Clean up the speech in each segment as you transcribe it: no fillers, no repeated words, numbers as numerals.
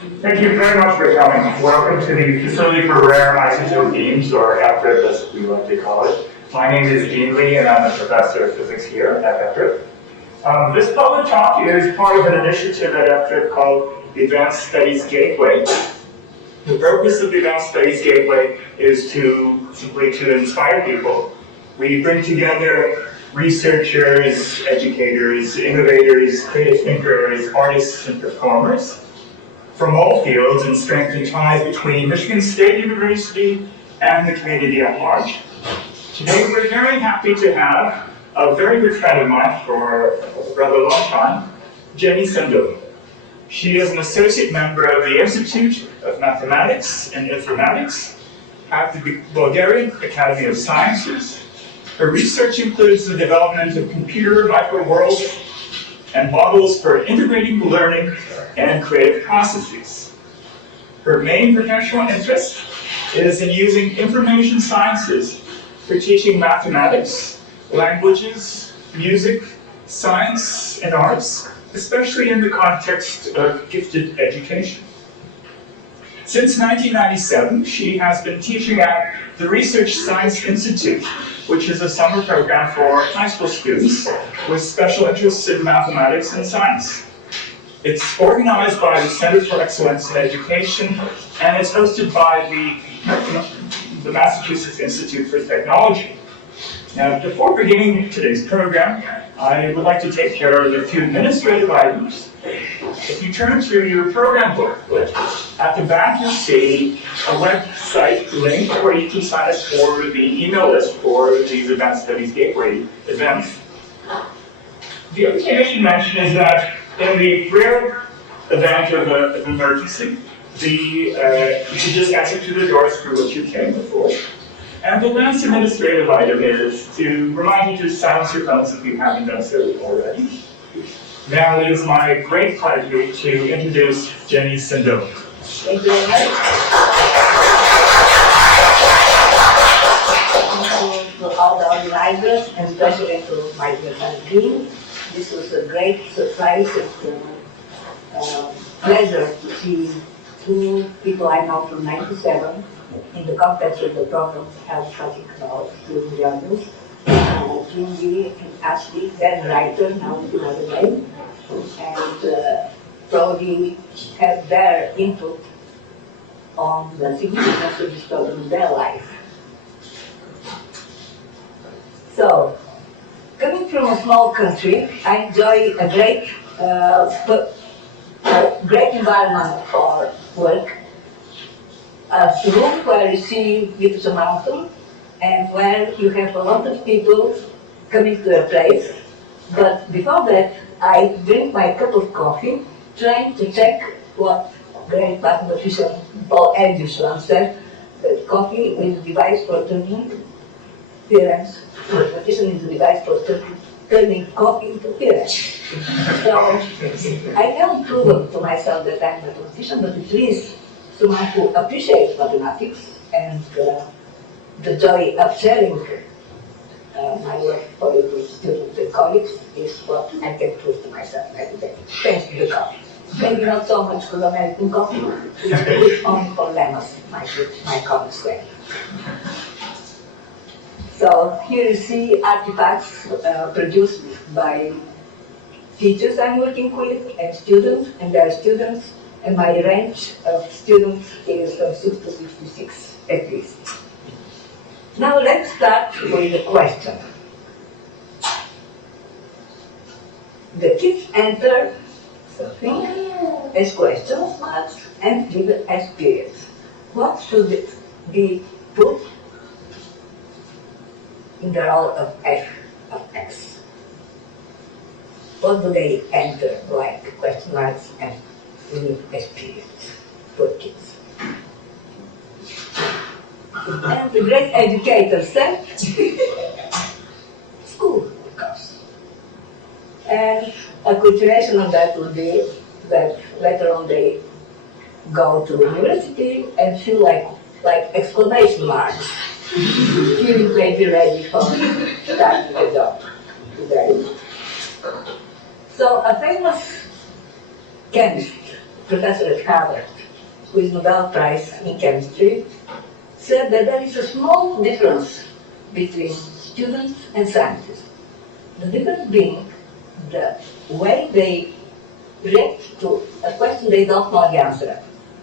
Thank you very much for coming. Welcome to the Facility for Rare Isotope Beams, or FRIB as we like to call it. My name is Gene Lee, and I'm a professor of physics here at FRIB. This public talk is part of an initiative at FRIB called the Advanced Studies Gateway. The purpose of the Advanced Studies Gateway is simply to inspire people. We bring together researchers, educators, innovators, creative thinkers, artists, and performers from all fields and strengthen ties between Michigan State University and the community at large. Today we're very happy to have a very good friend of mine for a rather long time, Evgenia Sendova. She is an associate member of the Institute of Mathematics and Informatics at the Bulgarian Academy of Sciences. Her research includes the development of computer microworlds and models for integrating learning and creative processes. Her main professional interest is in using information sciences for teaching mathematics, languages, music, science, and arts, especially in the context of gifted education. Since 1997, she has been teaching at the Research Science Institute, which is a summer program for high school students with special interests in mathematics and science. It's organized by the Center for Excellence in Education, and it's hosted by the Massachusetts Institute for Technology. Now, before beginning today's program, I would like to take care of a few administrative items. If you turn to your program booklet, at the back you'll see a website link where you can sign up for the email list for these Advanced Studies Gateway events. The other thing I should mention is that in the rare event of emergency, you should just exit through the doors through which you came before. And the last administrative item is to remind you to silence your phones if you haven't done so already. Now it is my great pleasure to introduce Evgenia Sendova. Thank you very much. Thank you to all the organizers, and especially to my friend Dean. This was a great surprise and pleasure to see two people I know from '97 in the context of the program Health Talking about student journals. Jim Lee and Ashley, then writer, now with another name, and probably have their input on the significance of this program in their life. So, coming from a small country, I enjoy a great environment for work, a room where you see beautiful mountains, and where you have a lot of people coming to a place. But before that, I drink my cup of coffee, trying to check what great mathematician Paul Erdős once said, that coffee is a device for turning theorems. Mathematician is a device for turning coffee into theorems. So I can't prove to myself that I'm a mathematician, but at least someone who appreciates mathematics and the joy of sharing my work for with students and colleagues is what I can prove to myself every day, thanks to the coffee. Maybe not so much for American coffee, it's only for lemons, my colleagues say. So here you see artifacts produced by teachers I'm working with and students, and their students, and my range of students is from 6 to 66 at least. Now let's start with a question. The kids enter something as question marks and given as periods. What should it be put in the role of f of x? What do they enter like question marks and leave as periods for kids? And the great educator said, school, of course. And a continuation of that would be that later on they go to the university and feel like exclamation marks. You may be ready for starting the job today. So a famous chemist professor at Harvard, with Nobel Prize in chemistry, said that there is a small difference between students and scientists. The difference being the way they react to a question they don't know the answer.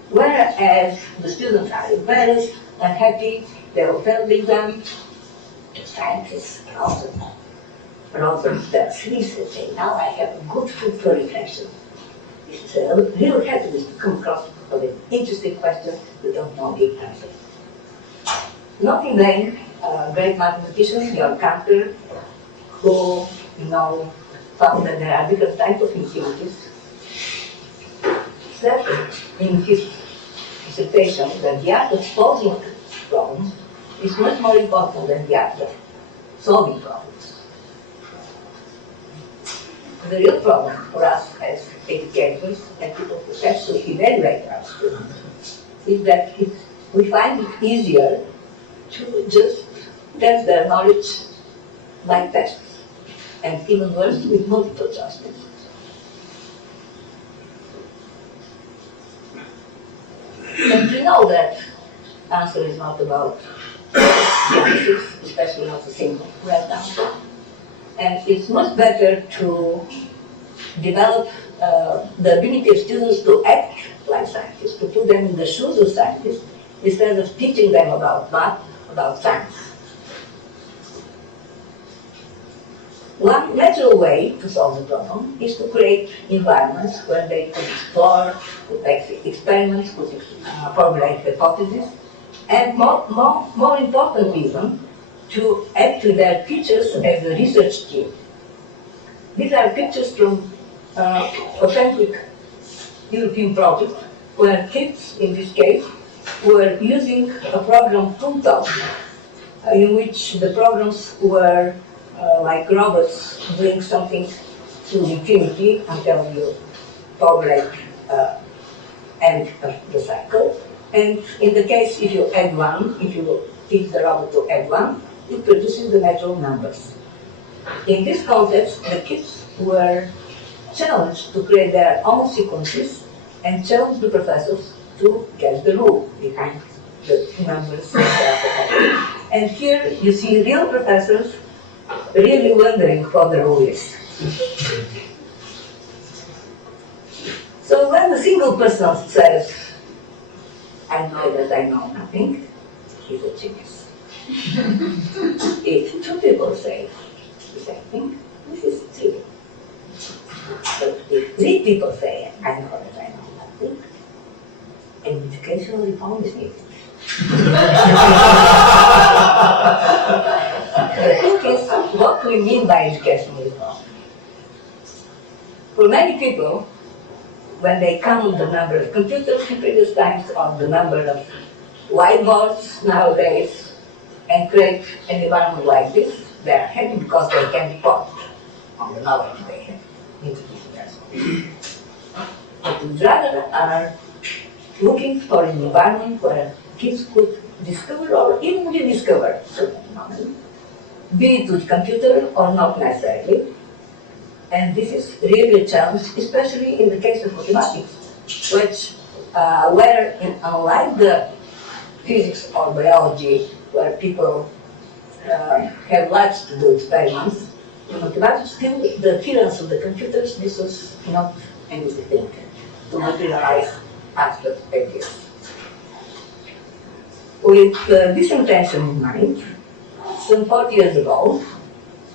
Whereas the students are embarrassed, unhappy, they will fail the exam, the scientists are also Robert does. He says, hey, now I have a good food for reflection. This is a real happiness to come across with an interesting question you don't know the answer. Not in vain, great mathematician, John Cantor, who found that there are different types of infinities, said in his dissertation that the art of solving problems is much more important than the art of solving problems. The real problem for us as educators and people who actually evaluate our students is that we find it easier to just test their knowledge by tests, and even worse, with multiple choices. And you know that answer is not about answers, especially not a single right answer. And it's much better to develop the ability of students to act like scientists, to put them in the shoes of scientists, instead of teaching them about math, about science. One natural way to solve the problem is to create environments where they could explore, could make experiments, could formulate hypotheses, and more important even, to act with their teachers as a research team. These are pictures from authentic European project where kids, in this case, were using a program Punto, in which the programs were like robots doing something to infinity until you formulate end of the cycle. And in the case, if you add one, if you teach the robot to add one, it produces the natural numbers. In this context, the kids were challenged to create their own sequences and challenge the professors to guess the rule behind the numbers. And here you see real professors really wondering what the rule is. So when a single person says, I know that I know nothing, he's a genius. If two people say the same thing, this is silly. But if three people say, I know that I know nothing, an educational reform is needed. The thing is, what we mean by educational reform? For many people, when they count the number of computers in previous times or the number of whiteboards nowadays and create an environment like this, they are happy because they can report on the knowledge they have introduced themselves. But we rather are looking for an environment where kids could discover or even rediscover certain phenomena, be it with computer or not necessarily. And this is really a challenge, especially in the case of mathematics, which, unlike the physics or biology, where people have labs to do experiments, in mathematics, still the appearance of the computers, this was not an easy thing to materialize abstract ideas. With this intention in mind, some 40 years ago,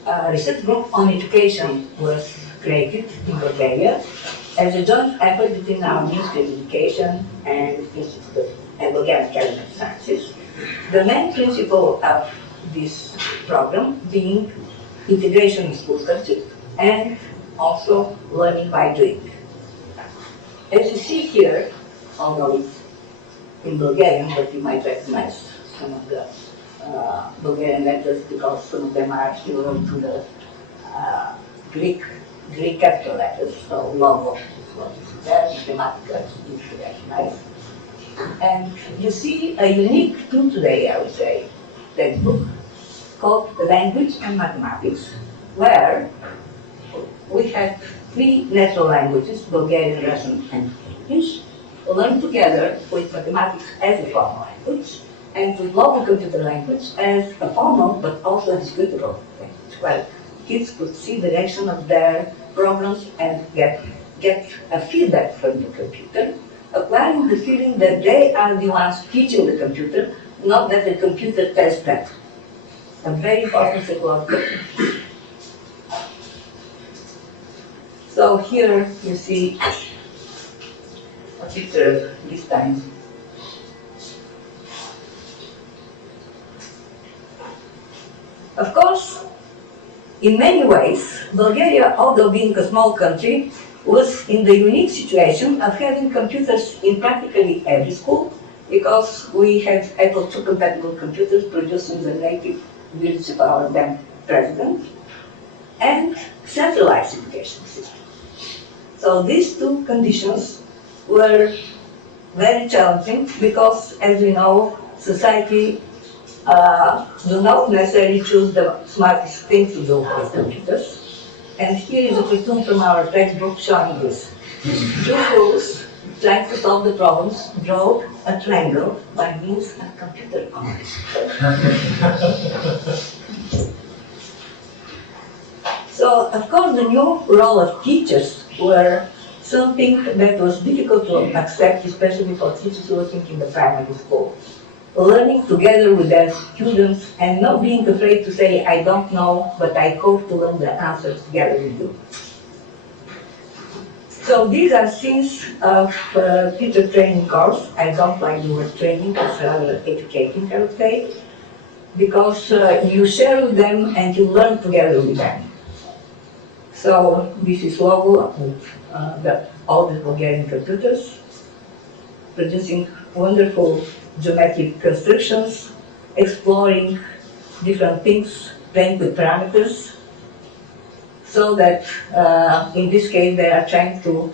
a research group on education was created in Bulgaria as a joint effort between our Ministry of Education and Bulgarian Academy of Sciences. The main principle of this program being integration in school subject and also learning by doing. As you see here, although it's in Bulgarian, but you might recognize some of the Bulgarian letters because some of them are similar to the Greek capital letters, so logo is what is there, Informatics is to recognize. And you see a unique tool today, I would say, textbook called Language and Mathematics, where we have three natural languages, Bulgarian, Russian, and English, learn together with mathematics as a formal language and with local computer language as a formal but also a disputable language, where kids could see the direction of their programs and get a feedback from the computer, acquiring the feeling that they are the ones teaching the computer, not that the computer tests them. A very important psychological thing. So here you see a picture this time. Of course, in many ways, Bulgaria, although being a small country, was in the unique situation of having computers in practically every school, because we had Apple II compatible computers produced in the native village of our then president, and centralized education system. So these two conditions were very challenging because, as we know, society do not necessarily choose the smartest thing to do with computers. And here is a cartoon from our textbook showing this. Two fools trying to solve the problems draw a triangle by means of computer only. So, of course, the new role of teachers were something that was difficult to accept, especially for teachers working in the primary school. Learning together with their students and not being afraid to say, I don't know, but I hope to learn the answers together with you. So these are scenes of teacher training course. I don't like the word training, it's rather educating, I would say, because you share with them and you learn together with them. So this is logo with all the Bulgarian computers, producing wonderful geometric constructions, exploring different things, playing with parameters, so that in this case they are trying to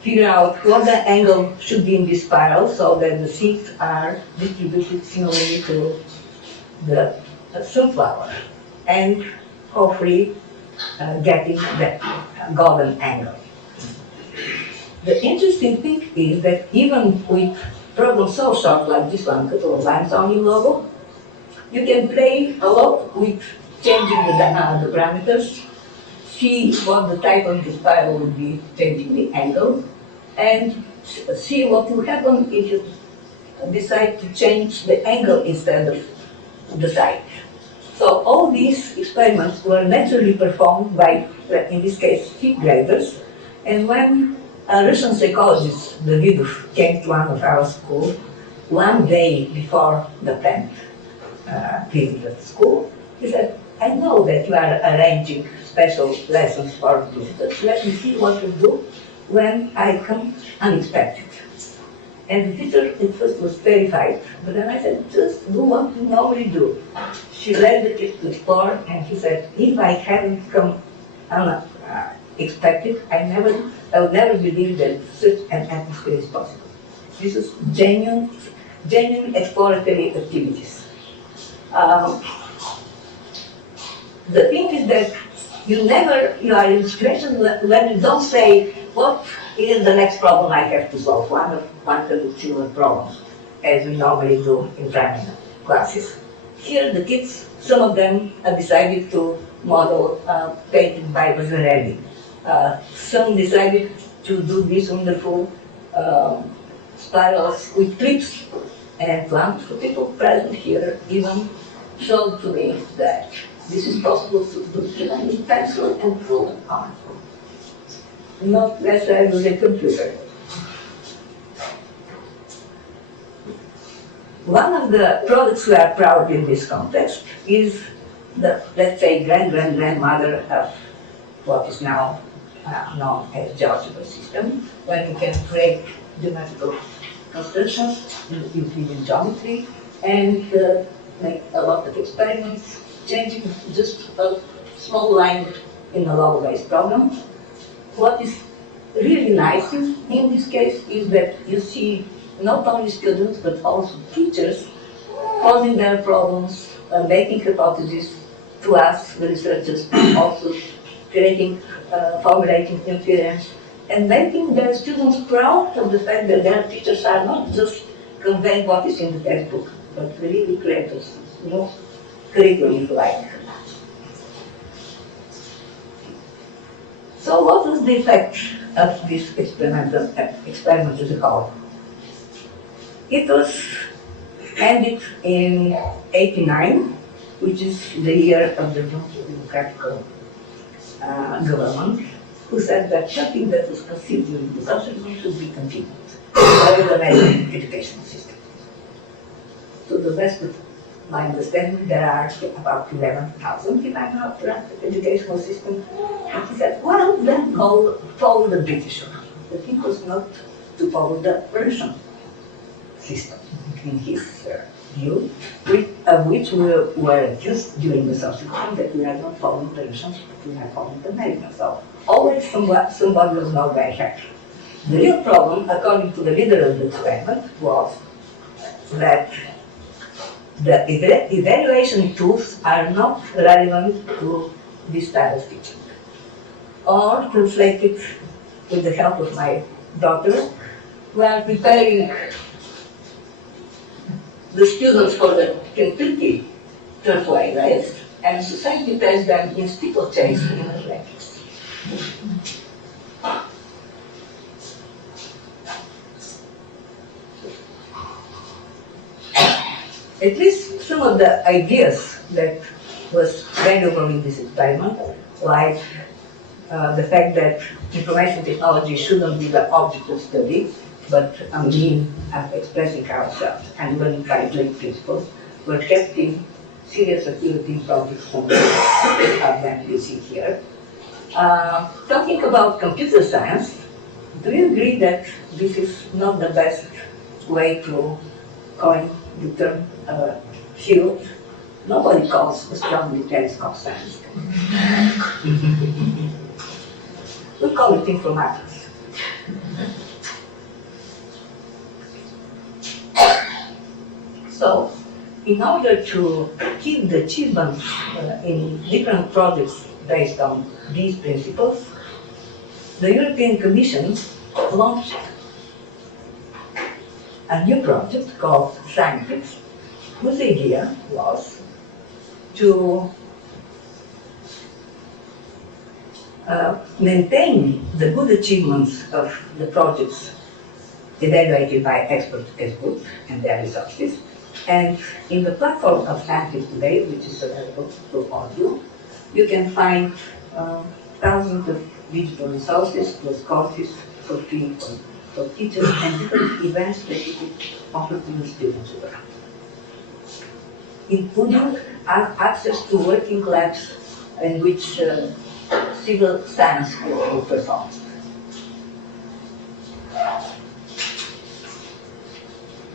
figure out what the angle should be in this spiral so that the seeds are distributed similarly to the sunflower, and hopefully getting the golden angle. The interesting thing is that even with problems so short like this one, a couple of lines on your logo, you can play a lot with changing the parameters, see what the type of the spiral would be, changing the angle, and see what will happen if you decide to change the angle instead of the side. So all these experiments were naturally performed by, in this case, fifth graders, and when a Russian psychologist, Davidov, came to one of our schools one day before the 10th visit at school. He said, I know that you are arranging special lessons for visitors. Let me see what you do when I come unexpected. And the teacher at first was terrified, but then I said, just do what you normally do. She led the kid to explore, and he said, if I hadn't come unexpected, I would never believe that such an atmosphere is possible. This is genuine exploratory activities. The thing is that you are in situations when you don't say, what is the next problem I have to solve? One of 100 similar problems, as we normally do in primary classes. Here the kids, some of them have decided to model painting by Vasarely. Some decided to do these wonderful spirals with clips, and one of the people present here even showed to me that this is possible to do even with pencil and rule on, not necessarily with a computer. One of the products we are proud in this context is the, let's say, grandmother of what is now known as GeoGebra system, when you can create geometrical constructions in Euclidean geometry and make a lot of experiments, changing just a small line in a logo-based problem. What is really nice in this case is that you see not only students but also teachers posing their problems, making hypotheses to us, the researchers, also creating, formulating inference, and making their students proud of the fact that their teachers are not just conveying what is in the textbook, but really creators, curriculum, if you like. So what was the effect of this experiment as a whole? It was ended in '89, which is the year of the democratic government, who said that nothing that was conceived during the socialism should be continued by the American educational system. To the best of my understanding, there are about 11,000 in our educational system. And he said, well, then follow the British one. But it was not to follow the Russian system, in his view, of which we were accused during the socialism that we are not following the Russians, but we are following the Americans. So always somebody was not very happy. The real problem, according to the leader of the experiment, was that the evaluation tools are not relevant to this type of teaching. Or, translated with the help of my daughter, we are preparing the students for the Kentucky Turfway race, and society pays them in steeplechase in athletics. At least some of the ideas that was valuable in this experiment, like the fact that information technology shouldn't be the object of study, but a means of expressing ourselves and learning by doing principles, were kept in serious activity projects from the that you see here. Talking about computer science, do you agree that this is not the best way to coin the term field? Nobody calls astronomy telescope science. We call it informatics. So, in order to keep the achievements in different projects based on these principles, the European Commission launched a new project called Scientifics, whose idea was to maintain the good achievements of the projects evaluated by experts as good and their resources. And in the platform of Scientific today, which is available to all of you, you can find thousands of digital resources plus courses for free for teachers and different events that you could offer to the students around, including access to working labs in which civil science will be performed.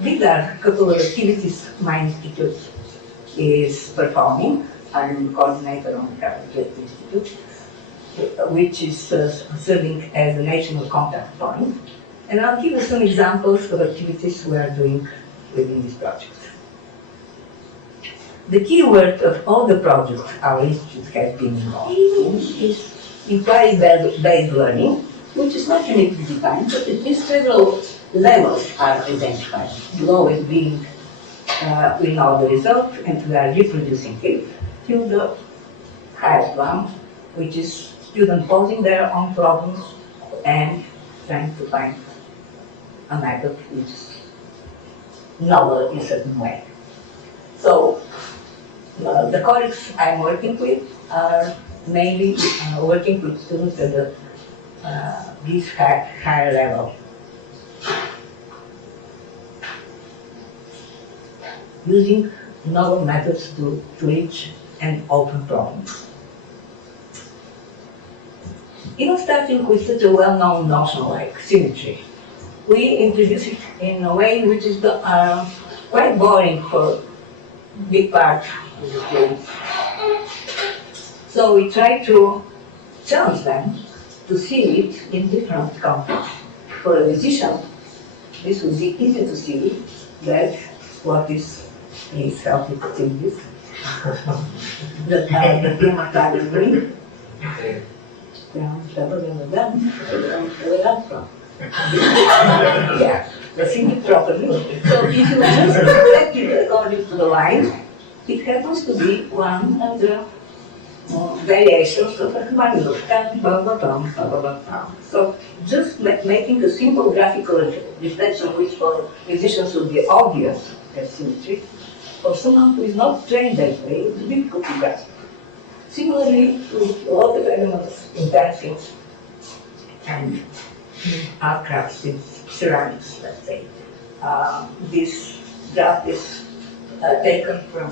These are a couple of activities my institute is performing. I'm the coordinator on the Catholic Institute, which is serving as a national contact point. And I'll give you some examples of activities we are doing within this project. The key word of all the projects our institute has been involved in is inquiry-based learning, which is not uniquely defined, but at least several levels are identified. The lowest being we know the result and we are reproducing it, till the highest one, which is students posing their own problems and trying to find a method which is novel in a certain way. So the colleagues I'm working with are mainly working with students at this higher level. Using novel methods to reach and open problems. Even starting with such a well-known notion like symmetry, we introduce it in a way which is quite boring for big part of the students. So we try to challenge them to see it in different contexts. For a musician, this would be easy to see that what is, please help me to see this, that the human time is doing. down, where I'm from. Yeah, the singing properly. So if you just select it according to the line, it happens to be one of the variations of a harmonic. So just making a simple graphical reflection, which for musicians would be obvious as symmetry, for someone who is not trained that way, it's difficult to grasp. Similarly, with a lot of elements in dancing and art crafts, in ceramics, let's say. This graph is taken from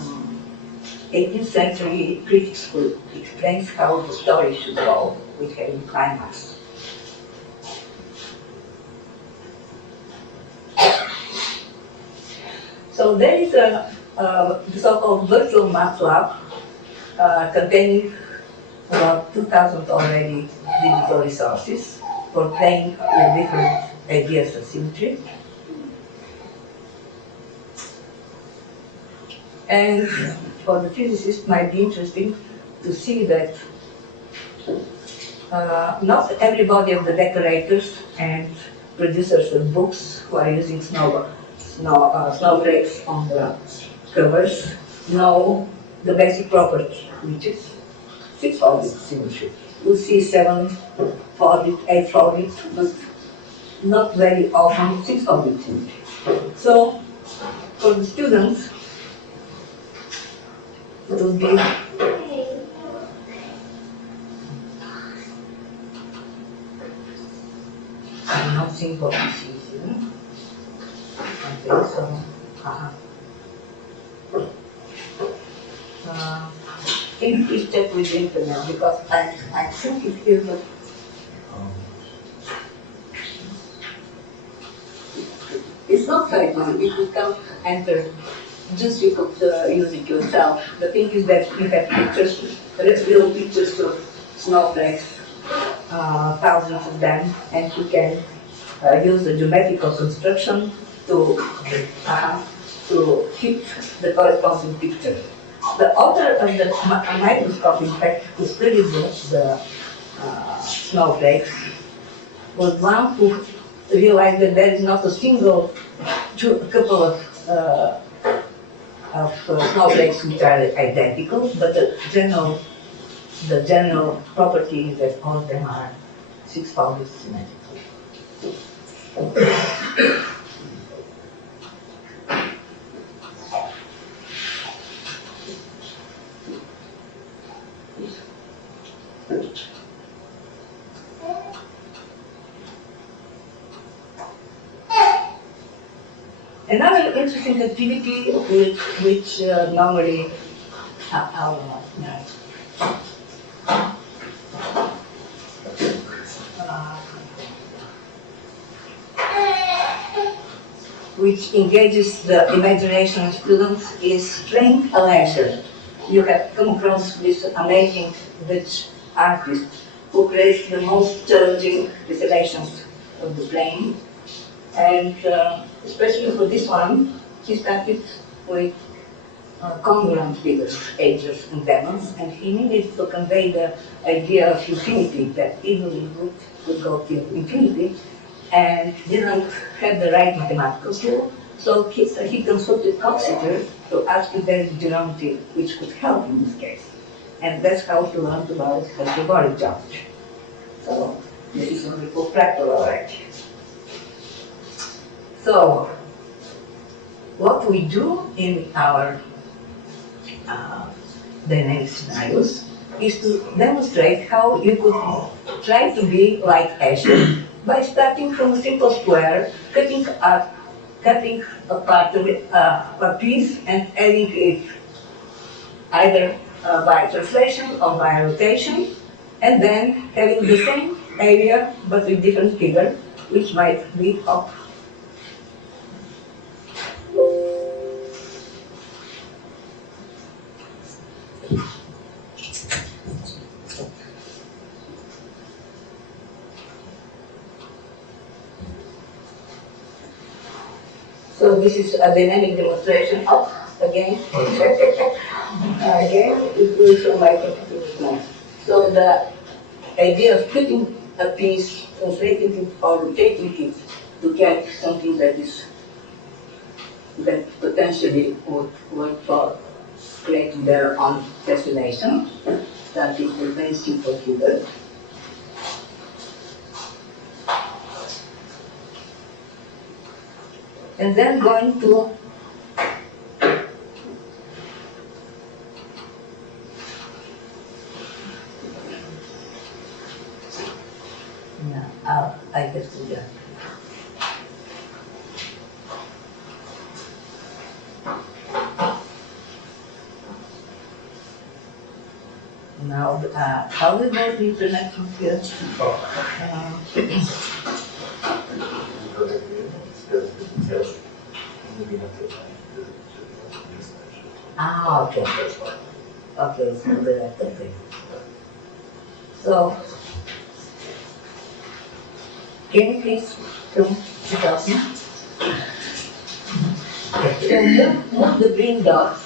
18th century critics who explains how the story should go with a climax. So there is the so-called virtual math lab containing about 2,000 already digital resources for playing with different ideas of symmetry. And for the physicist, it might be interesting to see that not everybody of the decorators and producers of books who are using snowflakes on the covers know the basic property, which is six-folded symmetry. We'll see seven-folded, eight-folded, but not very often six-folded symmetry. So for the students, it will be not simple to see here. Okay, so can you please check with the internet, because I think it is not. It's not very good. If you can enter, just you could use it yourself. The thing is that you have pictures, real pictures of snowflakes, thousands of them, and you can use the geometrical construction to fit the corresponding picture. The author of the microscope, in fact, who studied the snowflakes, was one who realized that there is not a single couple of snowflakes which are identical, but the general property is that all of them are six-folded symmetrical. Another interesting activity which normally which engages the imagination of students is playing a lecture. You have come across this amazing Dutch artist who creates the most challenging installations of the plane. And especially for this one, he started with congruent figures, ages and demons, and he needed to convey the idea of infinity, that easily would go to infinity, and didn't have the right mathematical tool. So he consulted Coxeter to ask if there is geometry which could help in this case. And that's how he learned about hyperbolic geometry. So this is what we call fractal already. So what we do in our dynamic scenarios is to demonstrate how you could try to be like Asher by starting from a simple square, cutting apart a piece and adding it either by translation or by rotation, and then having the same area but with different figure, which might be up. So this is a dynamic demonstration of, again, again, it goes from my computer. So the idea of putting a piece, translating it or rotating it to get something that potentially would work for creating their own destination. That is a very simple figure. And then going to I have to do that. Now, how we go to internet from here? Okay. Okay, so that's the thing. So, can you please come to help me? So you move the green dot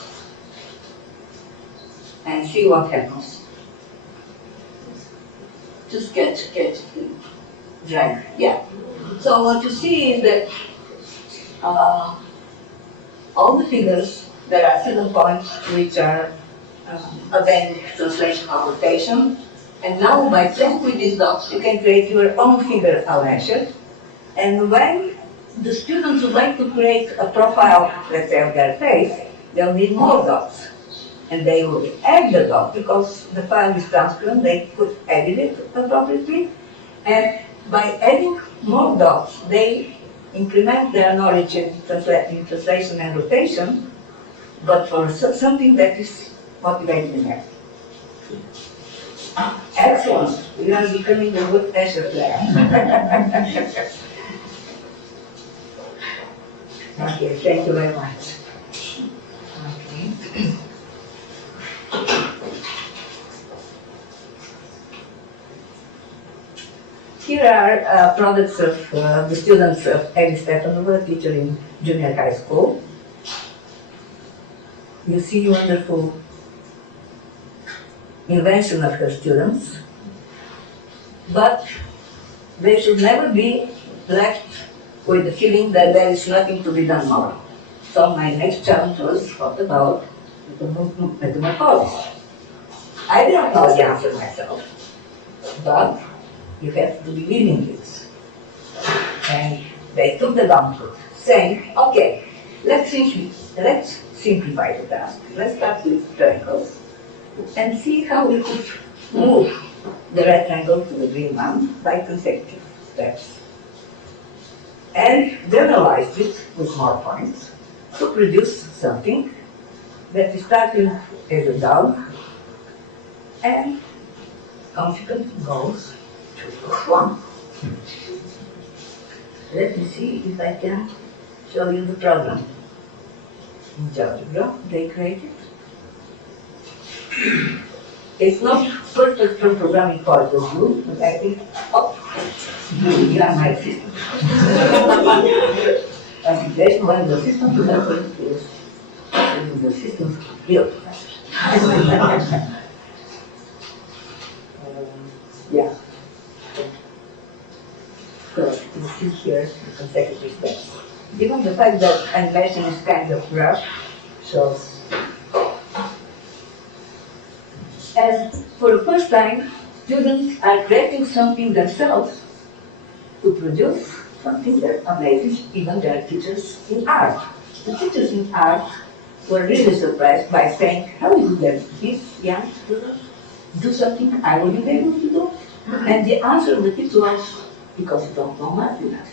and see what happens. Just catch drag. Yeah. So what you see is that all the figures, there are 7 points which are obeying translation or rotation. And now by playing with these dots, you can create your own figure animation. And when the students would like to create a profile, let's say, of their face, they'll need more dots. And they will add the dot because the file is transparent, they could edit it appropriately. And by adding more dots, they increment their knowledge in translation and rotation, but for something that is motivating them. Excellent. You are becoming a good teacher player. Okay, thank you very much. Okay. Here are products of the students of Evgenia Sendova, teacher in junior high school. You see wonderful invention of her students, but they should never be left with the feeling that there is nothing to be done more. So my next challenge was what about metamorphosis? I don't know the answer myself, but you have to believe in this. And they took the gauntlet, saying, okay, let's simplify the task. Let's start with triangles and see how we could move the rectangle to the green one by consecutive steps. And generalized it with more points to produce something that is starting as a dog and consequently goes to one. Let me see if I can show you the problem. In GeoGebra, they created. It's not perfect from programming point of view, but I think, oh, you are my assistant. And that's when the assistant to help is the assistant real professor. Yeah. So you see here the consecutive steps. Given the fact that animation is kind of rough, shows. And for the first time, students are creating something themselves to produce something that amazes even their teachers in art. The teachers in art were really surprised by saying, how is it that these young students do something I wouldn't be able to do? And the answer of the teacher was, because you don't know math enough.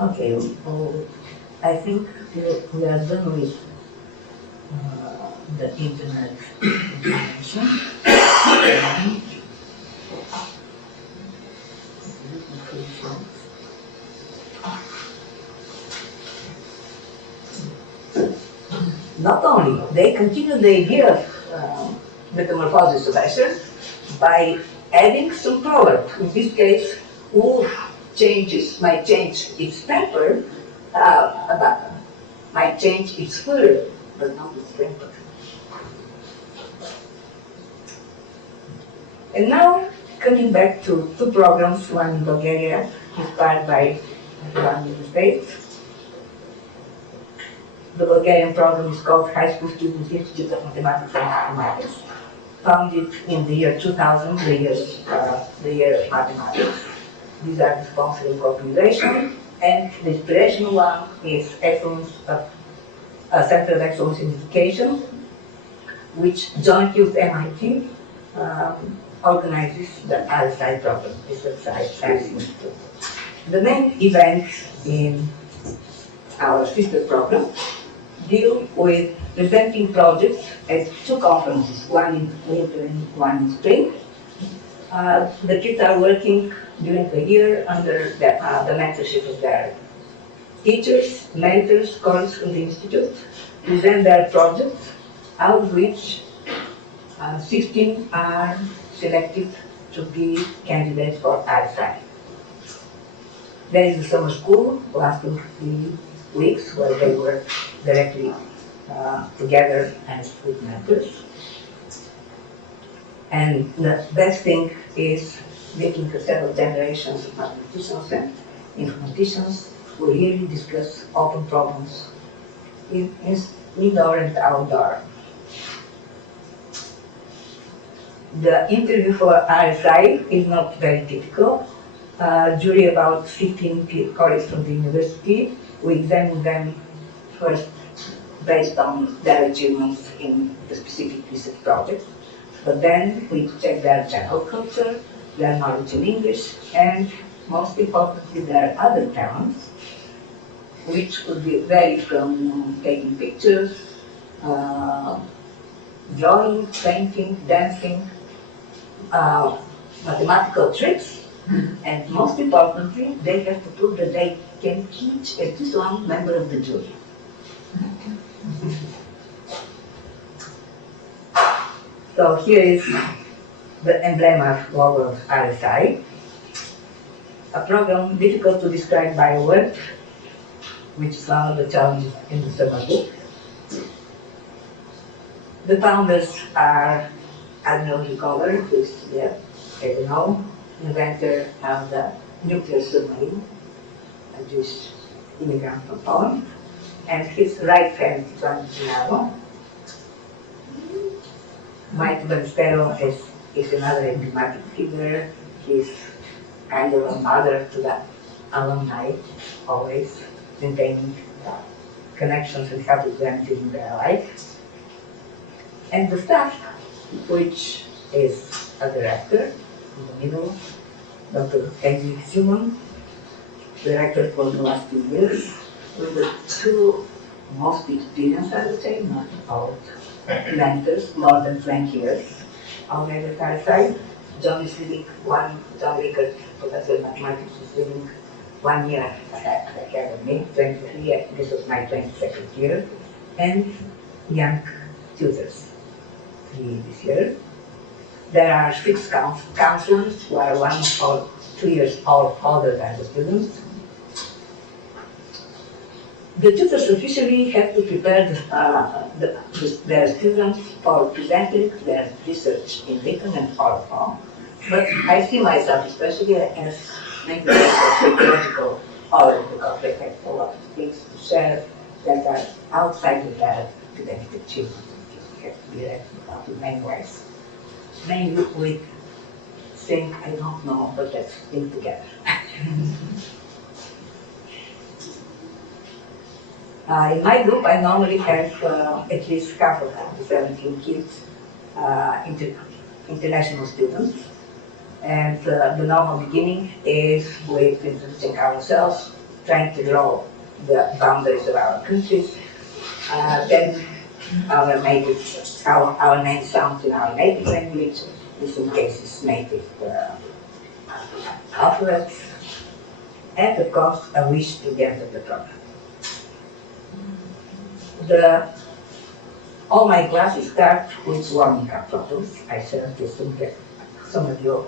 Okay, I think we are done with the internet information. Not only, they continue the idea of metamorphosis of Escher by adding some color. In this case, wool might change its temper, but might change its further, but not its temper. And now, coming back to two programs, one in Bulgaria, inspired by the one in the States. The Bulgarian program is called High School Students Institute of Mathematics and Informatics, founded in the year 2000, the year of mathematics. These are the sponsoring organization, and the inspirational one is Excellence of Center of Excellence in Education, which jointly with MIT organizes the RSI program. It's a science institute. The main events in our sister program deal with presenting projects at two conferences, one in winter and one in spring. The kids are working during the year under the mentorship of their teachers, mentors, colleagues from the institute, present their projects, out of which 16 are selected to be candidates for RSI. There is a summer school lasting 3 weeks where they work directly together as with mentors. And the best thing is making several generations of mathematicians and informaticians who really discuss open problems in indoor and outdoor. The interview for RSI is not very typical. Jury about 15 colleagues from the university. We examine them first based on their achievements in the specific research project, but then we check their general culture, their knowledge in English, and most importantly their other talents, which could be vary from taking pictures, drawing, painting, dancing, mathematical tricks, and most importantly, they have to prove that they can teach at least one member of the jury. So here is the emblem of logo of RSI, a program difficult to describe by word, which is one of the challenges in the summer book. The founders are Admiral Recover, who is there, as you know, inventor of the nuclear submarine, a Jewish immigrant from Poland, and his right hand, John Ginaro. Mike Banstero is another enigmatic figure. He's kind of a mother to the alumni, always maintaining connections and helping them in their life. And the staff, which is a director in the middle, Dr. Evgenia Sendova, director for the last 2 years, with the two most experienced, I would say, not old mentors, more than 20 years already at our side. John Rickert, professor of mathematics, is living 1 year at the academy, 23, this was my 22nd year, and young tutors, 3 this year. There are 6 counselors who are 1 or 2 years older than the students. The tutors officially have to prepare their students for presenting their research in written and oral form. But I see myself especially as making a psychological oral, because they have a lot of things to share that are outside of their academic achievements. You have to be read about in many ways. Mainly with saying, I don't know, but let's think together. In my group, I normally have at least half of the 17 kids, international students. And the normal beginning is with introducing ourselves, trying to draw the boundaries of our countries. Then our name sounds in our native language, in some cases native alphabets, and of course a wish to get at the problem. All my classes start with warming up problems. I share this with some of you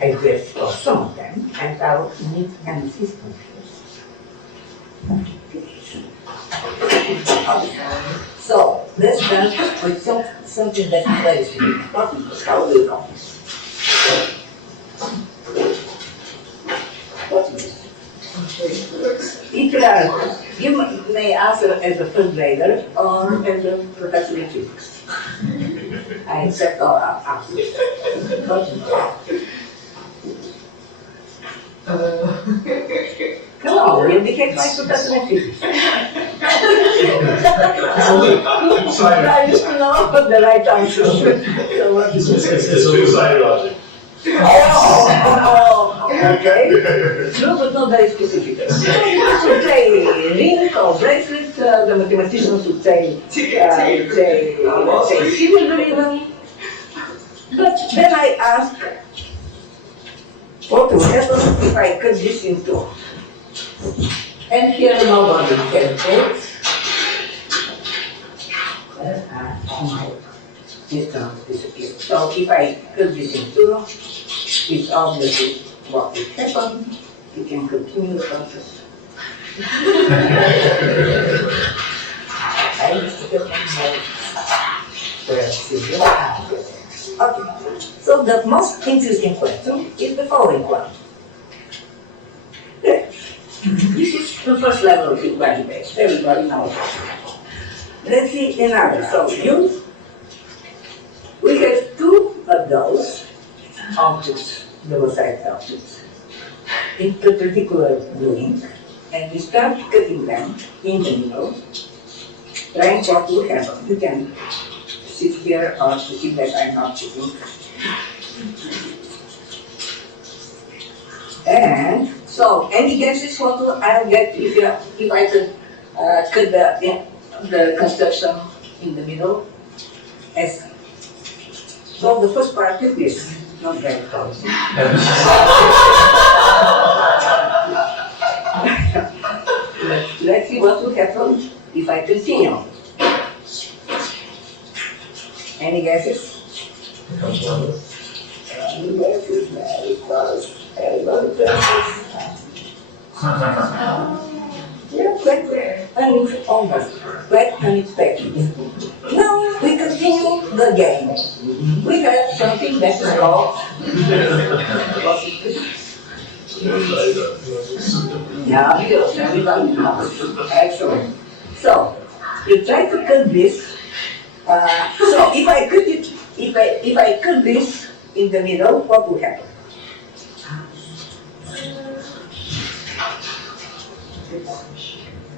ideas for some of them, and I'll need an assistant first. let's start with something that is very simple. How do you know? What is this? If you may answer as a first grader or as a professor in physics. I accept all answers. What is it? Come on, you became my professor in physics. I used to know the right answer. So what is it? It's a two-sided object. Oh, okay. No, but not very specific. You should say ring or bracelet, the mathematicians would say, let's say silver even. But then I ask, what will happen if I cut this in two? And here nobody can say. This one disappeared. So if I cut this in two, it's obviously what will happen. You can continue the process. I used to get my okay. So the most interesting question is the following one. This is the first level of equality base. Everybody knows. Let's see another. So we have two of those objects, double-sided objects, in perpendicular doing, and we start cutting them in the middle. Trying what will happen. You can sit here or see that I'm not sitting. And so, any guesses what I'll get if I could cut the construction in the middle? As so, the first part is this, not very close. Let's see what will happen if I continue. Any guesses? Any guesses? Very close. Everybody guesses. Yeah, quite unexpected. Now we continue the game. We have something that is called yeah, everybody knows. Excellent. So you try to cut this. So if I cut it, if I cut this in the middle, what will happen?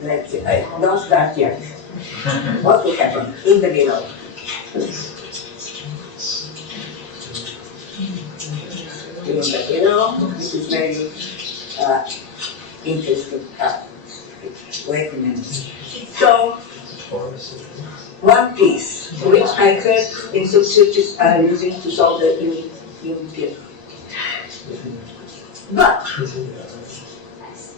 Let's see. Don't start yet. What will happen in the middle? In the middle, this is very interesting. Wait a minute. So, one piece, which I heard in some churches are using to solve the unit. But,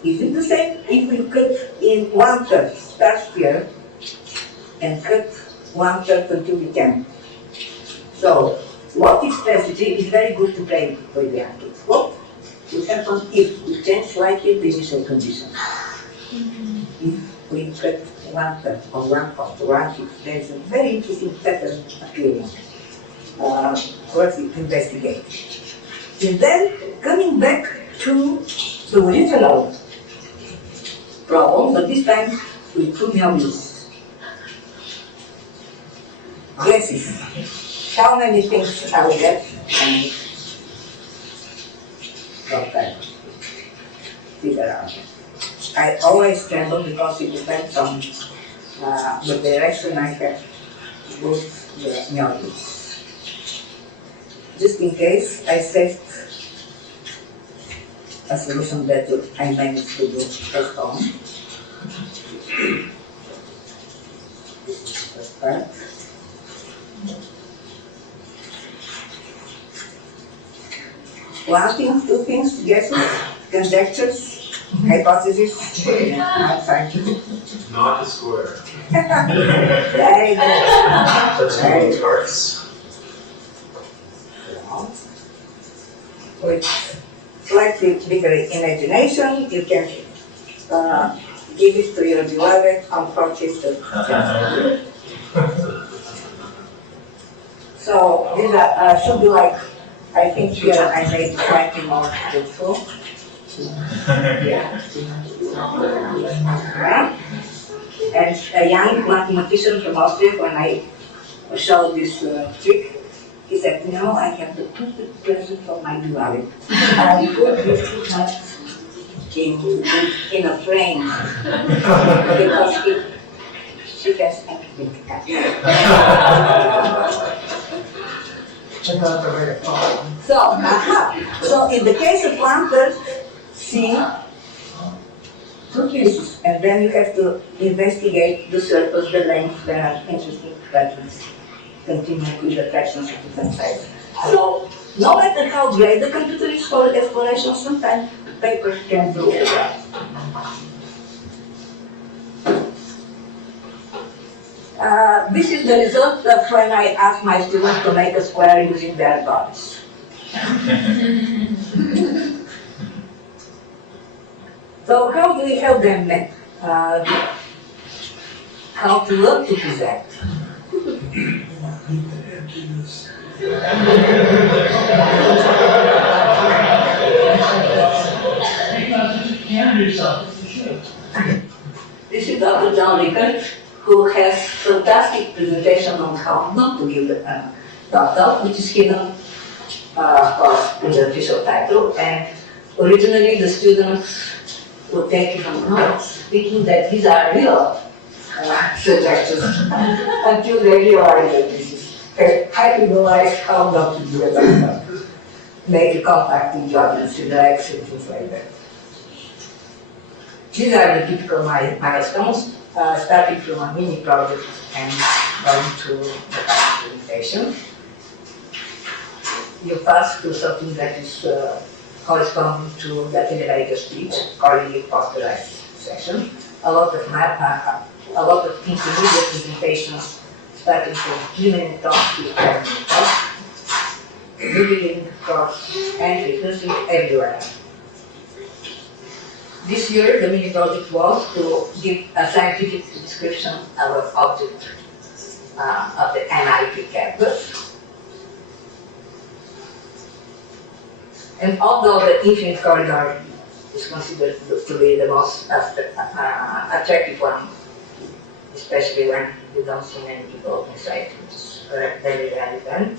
is it the same if we cut in 1/3, start here, and cut 1/3 until we can? So, what is strategy is very good to play with the kids. What will happen if we change slightly the initial condition? If we cut 1/3 or 1/4 or 1/5, there is a very interesting pattern appearing. Worth investigate. And then coming back to the original problem, but this time with two values. Guesses. How many things I will get? And figure out. I always scramble because it depends on the direction I have both the values. Just in case I saved a solution that I managed to do at home. This is the first part. One thing, two things, guesses, conjectures, hypotheses, outside. Not a square. Very good. That's one of the parts. With slightly bigger imagination, you can give it to your beloved on 40th. So these are, should be like, I think here I made slightly more beautiful. Yeah. And a young mathematician from Austria, when I showed this trick, he said, no, I have the perfect present for my beloved. I put this cat in a frame because she has everything. So in the case of one third, see two pieces, and then you have to investigate the surface, the length, there are interesting patterns. Continue with the fractions of different sizes. So no matter how great the computer is for exploration, sometimes paper can do it. This is the result of when I asked my students to make a square using their bodies. So how do we help them how to learn to do that? This is Dr. John Rickert, who has fantastic presentation on how not to give the talk, which is hidden of course in the official title. And originally the students would take it on notes, thinking that these are real suggestions, until they realize that this is highly realize how not to do it. Make a contact with the audience in the exit, things like that. These are the typical milestones, starting from a mini project and going to the final presentation. You pass to something that is corresponding to that elevator speech, calling it posterized session. A lot of intermediate presentations, starting from 3-minute talks to 5-minute talks, moving across and rehearsing everywhere. This year, the mini project was to give a scientific description of an object of the MIT campus. And although the infinite corridor is considered to be the most attractive one, especially when you don't see many people inside, which is very relevant,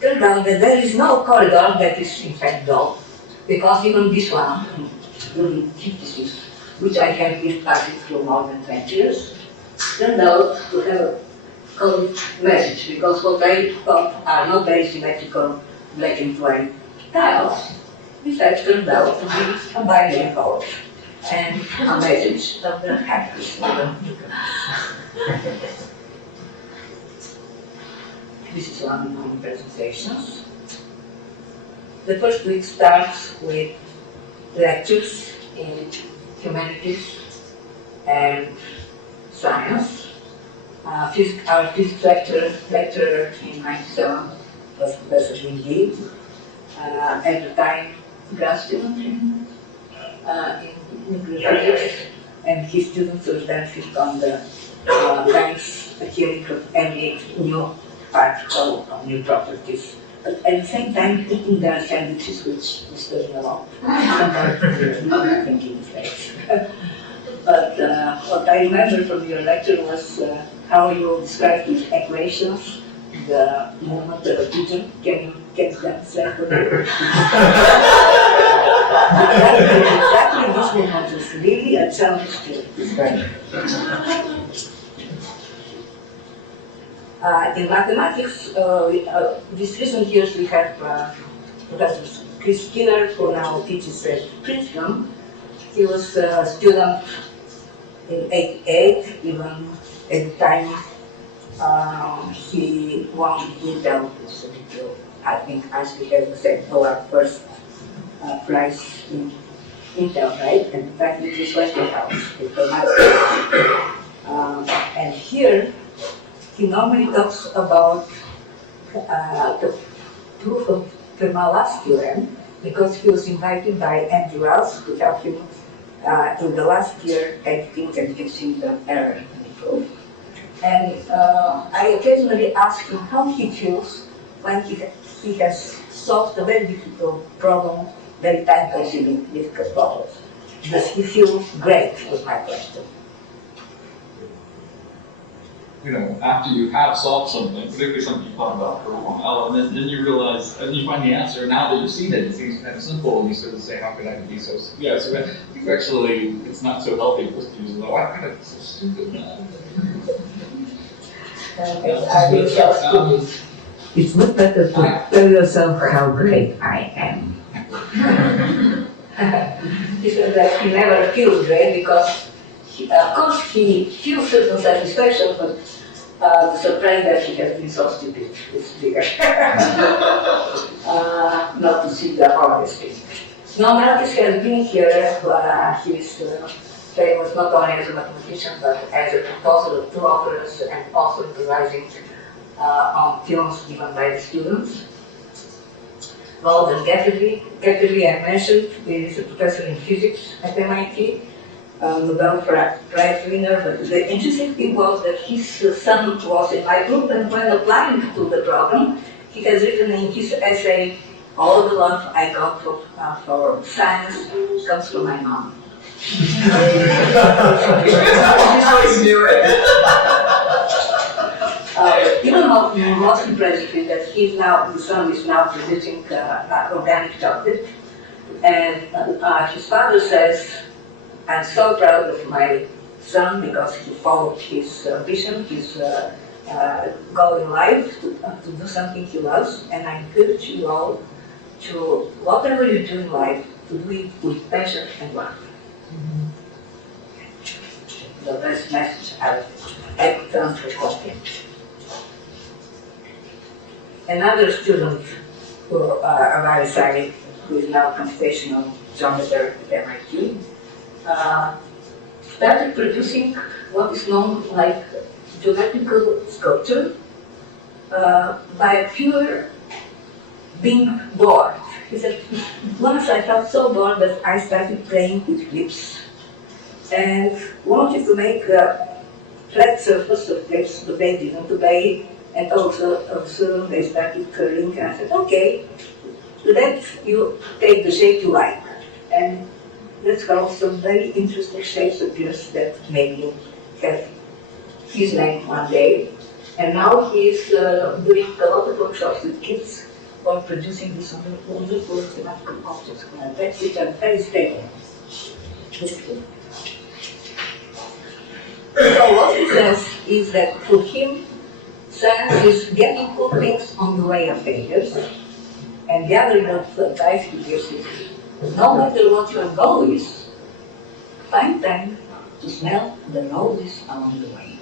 turns out that there is no corridor that is in fact dull, because even this one, building 56, which I have been passing through more than 20 years, turned out to have a coded message, because what I thought are not very symmetrical black and white tiles, in fact turned out to be a binary code and a message of the hackers. This is one of my presentations. The first week starts with lectures in humanities and science. Our physics lecturer in 97 was Professor Lindy. At the time, grad student in nuclear physics, and his students were then fit on the banks adhering to any new particle of new properties. But at the same time, eating their sandwiches, which disturbed me a lot. Not thinking mistakes. But what I remember from your lecture was how you described these equations, the movement of a pigeon. Can you demonstrate for me? Exactly this movement is really a challenge to describe. In mathematics, these recent years we have Professor Chris Skinner, who now teaches at Princeton. He was a student in '88, even at the time he won Intel, which is a big deal. I think actually has the same our first prize in Intel, right? And in fact, it is Westinghouse with the and here, he normally talks about the proof of Fermat's theorem, because he was invited by Andrew Rouse to help him in the last year editing and fixing the error in the proof. And I occasionally ask him how he feels when he has solved a very difficult problem, very time-consuming, difficult problems. Does he feel great, was my question. You know, after you have solved something, particularly something you thought about for a while, and then you realize, and you find the answer, now that you've seen it, it seems kind of simple, and you sort of say, how could I be so, yeah, so I think actually, it's not so healthy for us to use, why could I be so stupid now? I will tell students. It's much better to tell yourself how great I am. He said that he never feels great because, of course, he feels certain satisfaction, but the surprise that he has been so stupid is bigger. Not to see the honesty. Now, Marcus has been here. He's famous not only as a mathematician, but as a composer of two operas and also improvising on films given by the students. Walden Getterly, I mentioned, is a professor in physics at MIT, Nobel Prize winner, but the interesting thing was that his son was in my group, and when applying to the program, he has written in his essay, all the love I got for science comes from my mom. Even most impressive is that his son is now producing organic chocolate, and his father says, I'm so proud of my son because he followed his ambition, his goal in life to do something he loves, and I encourage you all to, whatever you do in life, to do it with passion and love. The best message I've ever recorded. Another student who are very excited, who is now a computational geometer at MIT, started producing what is known like geometrical sculpture by a pure being bored. He said, once I felt so bored that I started playing with clips and wanted to make a flat surface of clips, but they didn't obey, and also they started curling, and I said, okay, let you take the shape you like. And let's call some very interesting shapes appears that maybe have his name one day. And now he's doing a lot of workshops with kids on producing these wonderful mathematical objects. That's it, and very stable. So what he says is that for him, science is getting cool things on the way of failures, and the other advice he gives is, no matter what your goal is, find time to smell the roses along the way.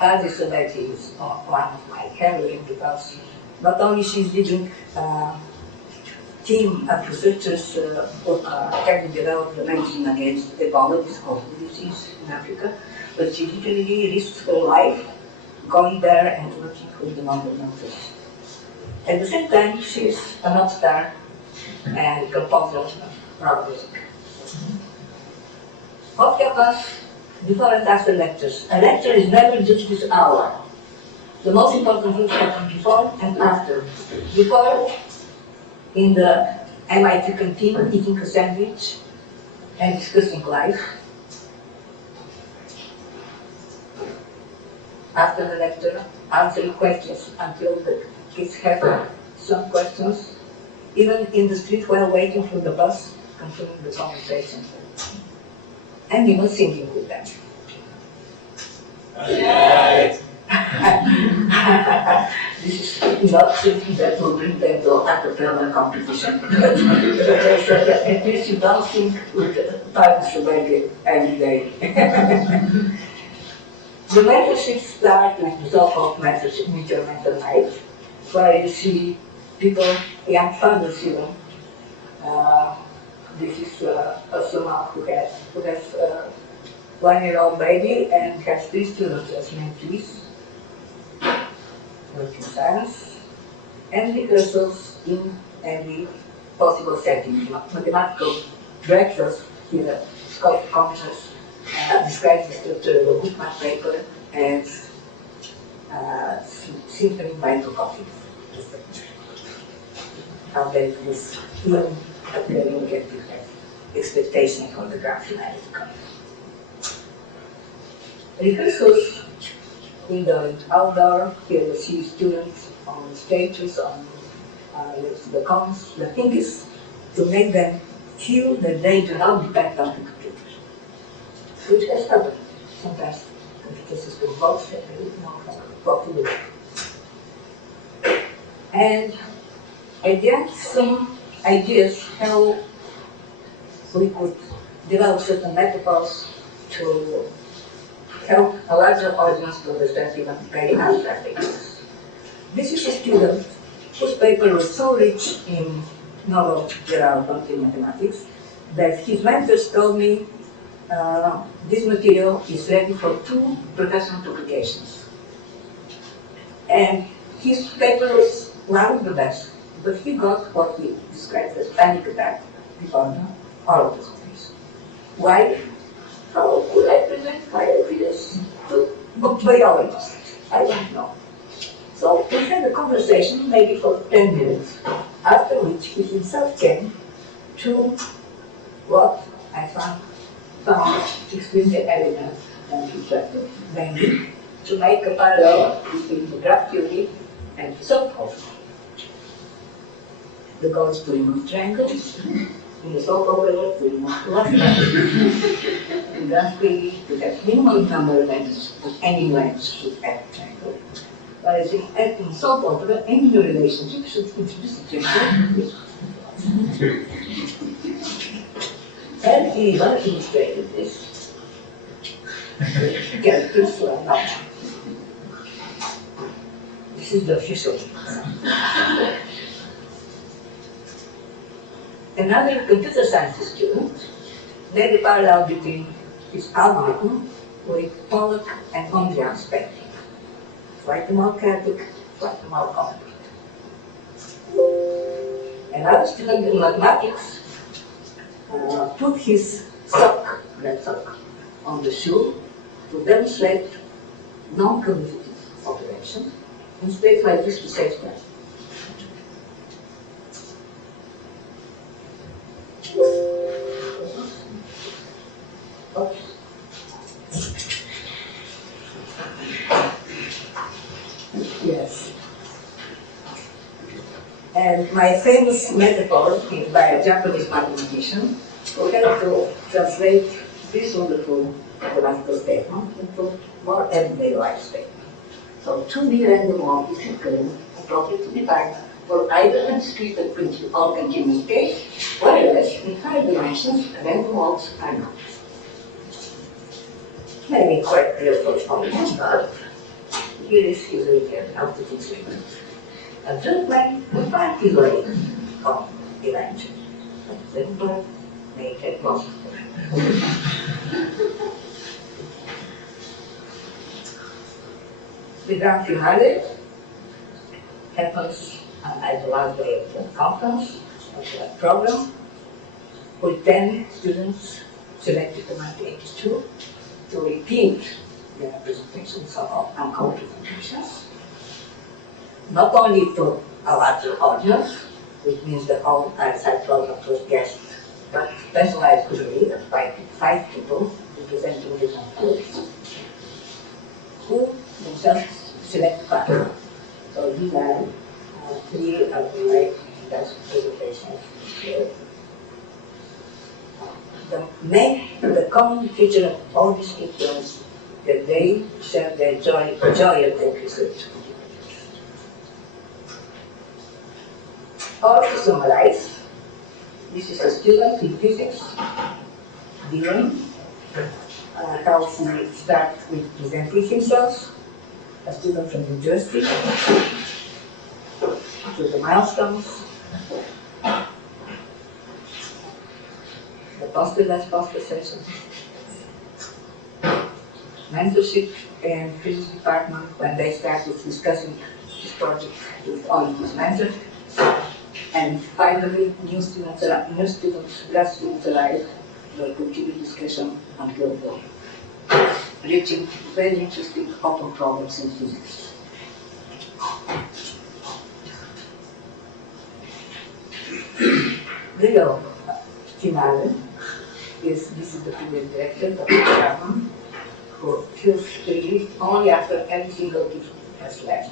Alice Sabetti is one of my heroines because not only she's leading team of researchers having developed the medicine against Ebola, this awful disease in Africa, but she literally risks her life going there and working with the non-nurses. At the same time, she's an rock star and composer of rock music. What happens before and after lectures? A lecture is never just this hour. The most important things happen before and after. Before, in the MIT canteen, eating a sandwich and discussing life. After the lecture, answering questions until the kids have some questions. Even in the street while waiting for the bus, continuing the conversation. And even singing with them. This is not something that will bring them to a cappella competition. At least you don't sing with parents every day. The mentorships start with the so-called mentor night, where you see people, young fathers even. This is a Somali who has a 1-year-old baby and has 3 students as mentees. Work in science, and rehearsals in every possible setting. Mathematical breakfast here Scott Congress describes the structure of a bookmark paper as symphony microcopy. How that was even appearing at the expectation for the graph finality content. Rehearsals indoor and outdoor, here we see students on stages, on the cons. The thing is to make them feel that they do not depend on the computer. Which has happened. Sometimes computer system works and they don't know what to do. And again, some ideas how we could develop certain metaphors to help a larger audience to understand even very abstract ideas. This is a student whose paper was so rich in knowledge about mathematics that his mentors told me this material is ready for 2 professional publications. And his paper was one of the best, but he got what he described as panic attack before the oral presentation. Why? How could I present my ideas to biologists? I don't know. So we had a conversation, maybe for 10 minutes, after which he himself came to what I found extremely elegant and effective, namely to make a parallel between the graph theory and the solve. The goal is to remove triangles. In the solve to remove clusters. In graph theory, to have minimal number of edges of any length should add a triangle. Whereas in solve over, any new relationship should introduce a triangle. And he even illustrated this. Characters were not. This is the official. Another computer science student made a parallel between his algorithm with Pollock and Mondrian's painting. Slightly more chaotic, slightly more complete. Another student in mathematics put his sock, red sock, on the shoe to demonstrate non-commutative operation in space like this to save time. Yes. And my famous metaphor is by a Japanese mathematician who had to translate this wonderful mathematical statement into more everyday life statement. So 2D random walk is occurring appropriate to be typed for either a discrete or continuous case, whereas in higher dimensions, random walks are not. Maybe quite clear for functions, but here is usually an altitude statement. A third man will find his way on dimension. A second man may get lost. The grand finale happens at the last day of the conference of the program with 10 students selected from 1982 to repeat their presentations of uncountable presentations, not only to a larger audience, which means the whole outside program was guest, but specialized jury of 5 people representing different fields, who themselves select 5. So these are 3 of the best presentations here. The common feature of all these pictures that they share their joy of their research. Or to summarize, this is a student in physics, Dylan, how he starts with presenting himself, a student from New Jersey, to the milestones, the poster-less poster session, mentorship and physics department when they started discussing this project with all his mentors. And finally, grad students arrived the continued discussion until reaching very interesting open problems in physics. Leo Finale this is the previous director, Dr. Chapman, who feels released only after every single gift has left.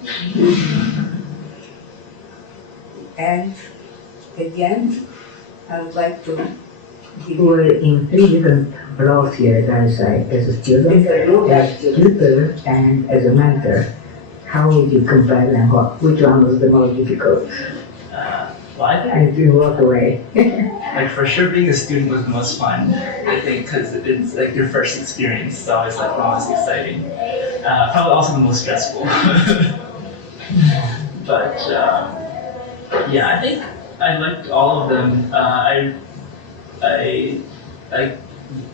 And at the end, I would like to give You were in 3 different roles here, as a student, as a tutor, and as a mentor. How would you compare them? Which one was the most difficult? Well, I think, And you walk away. like, for sure being a student was the most fun. I think because it's like your first experience, it's always like the most exciting. Probably also the most stressful. But yeah, I think I liked all of them. I like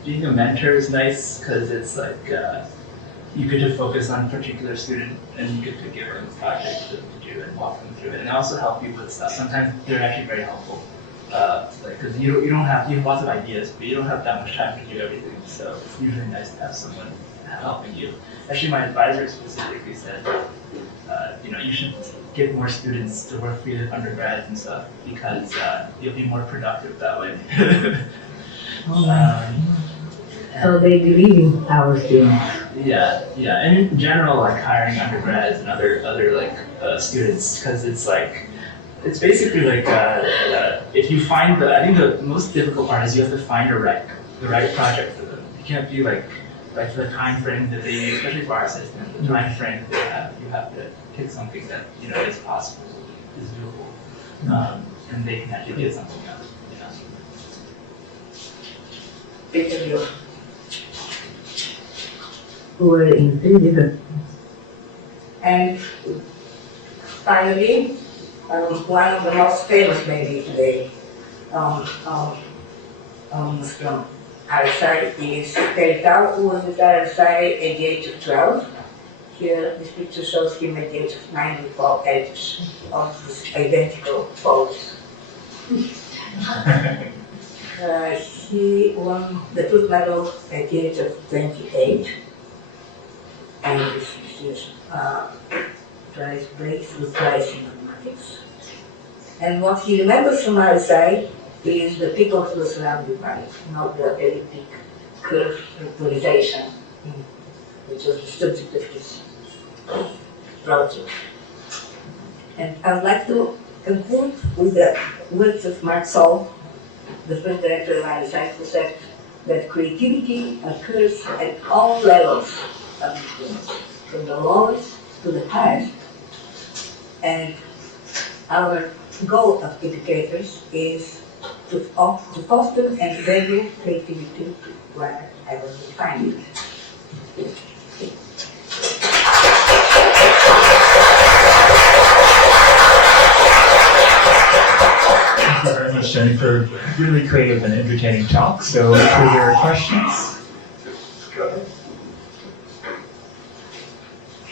being a mentor is nice because it's like you get to focus on a particular student and you get to give them a project to do and walk them through it, and also help you with stuff. Sometimes they're actually very helpful, like because you have lots of ideas, but you don't have that much time to do everything. So it's usually nice to have someone helping you. Actually, my advisor specifically said, you should get more students to work for you undergrads and stuff because you'll be more productive that way. So they believe in our students. Yeah, and in general, like hiring undergrads and other like students, because it's basically like if you find I think the most difficult part is you have to find the right project for them. You can't be like for the time frame that they use, especially for our system, the time frame that they have, you have to pick something that is possible, is doable, and they can actually get something out. Peter, you Who were in 3 different. And finally, one of the most famous maybe today from RSI is Terital, who was with RSI at the age of 12. Here, this picture shows him at the age of 9 with 4 edges of this identical pose. He won the truth medal at the age of 28. And this is breakthrough prize in mathematics. And what he remembers from RSI is the people who were surrounded by it, not the elliptic curve vectorization, which was the subject of his project. And I would like to conclude with the words of Mark Sol, the first director of RSI, who said that creativity occurs at all levels of experience, from the lowest to the highest. And our goal of educators is to foster and value creativity wherever we find it. Thank you very much, Jenny, for a really creative and entertaining talk. So, for your questions.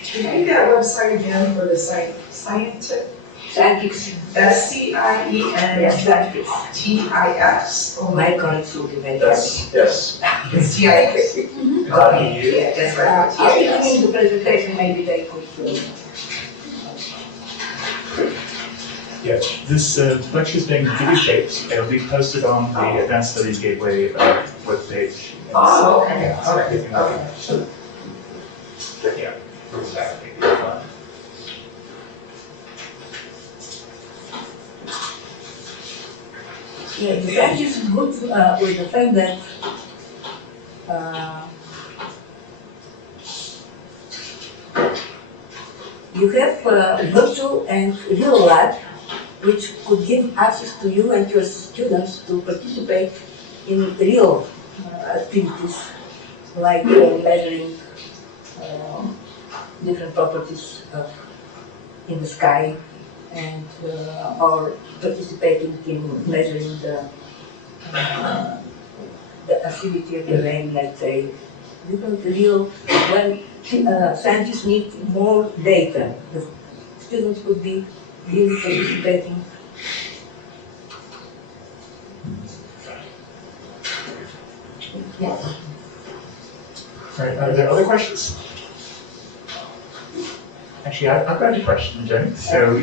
Can you read that website again for the scientific? Scientific, SCIENTIX. my colleagues will be very happy. Yes. It's TIX. Okay, yeah, that's right. After doing the presentation, maybe they could. Yeah, this lecture is being video-taped. It'll be posted on the Advanced Studies Gateway webpage. Oh, okay, okay. Yeah. Yeah, the fact is good with the fact that you have virtual and real lab, which could give access to you and your students to participate in real activities, like measuring different properties in the sky, and or participating in measuring the acidity of the rain, let's say. Because the real, when scientists need more data, the students could be really participating. Yes. All right, are there other questions? Actually, I've got a question, Jen. So,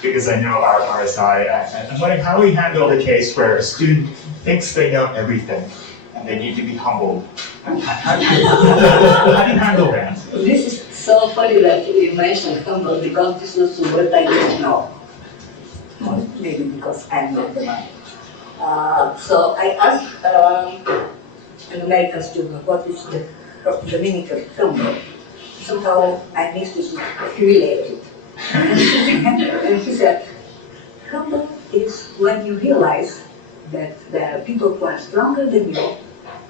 because I know our RSI, I'm wondering how we handle the case where a student thinks they know everything and they need to be humbled. How do you handle that? This is so funny that you mentioned humble because this is what I didn't know. Maybe because I'm not the one. So I asked an American student what is the meaning of humble. Somehow I missed it, related. And he said, humble is when you realize that there are people who are stronger than you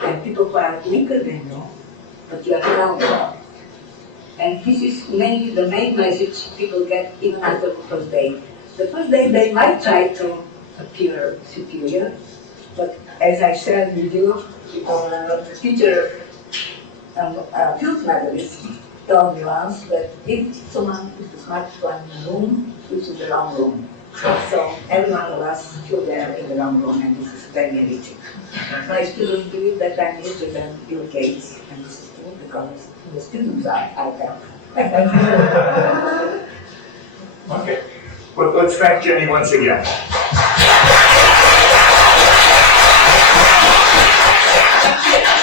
and people who are weaker than you, but you are around them. And this is mainly the main message people get even after the first day. The first day they might try to appear superior, but as I shared with you, the teacher, field medalist, told me once that if someone is the smartest one in the room, it's in the wrong room. So every one of us feel they're in the wrong room, and this is very enriching. My students believe that I'm richer than Bill Gates, and this is true because the students are them. Okay. Well, let's thank Jenny once again.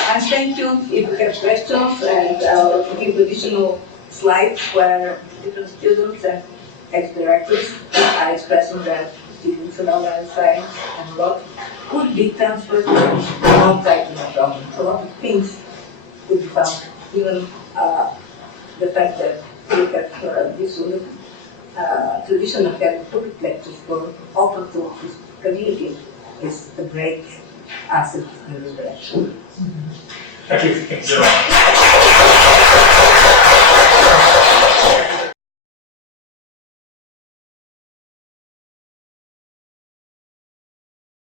And thank you if you have questions, and I'll give additional slides where different students and ex-directors are expressing their feelings about our science and what could be transferred to non-technical problems. A lot of things could be found, even the fact that we have this tradition of having public lectures for open to this community is a great asset in this direction. Thank you. Thanks so much.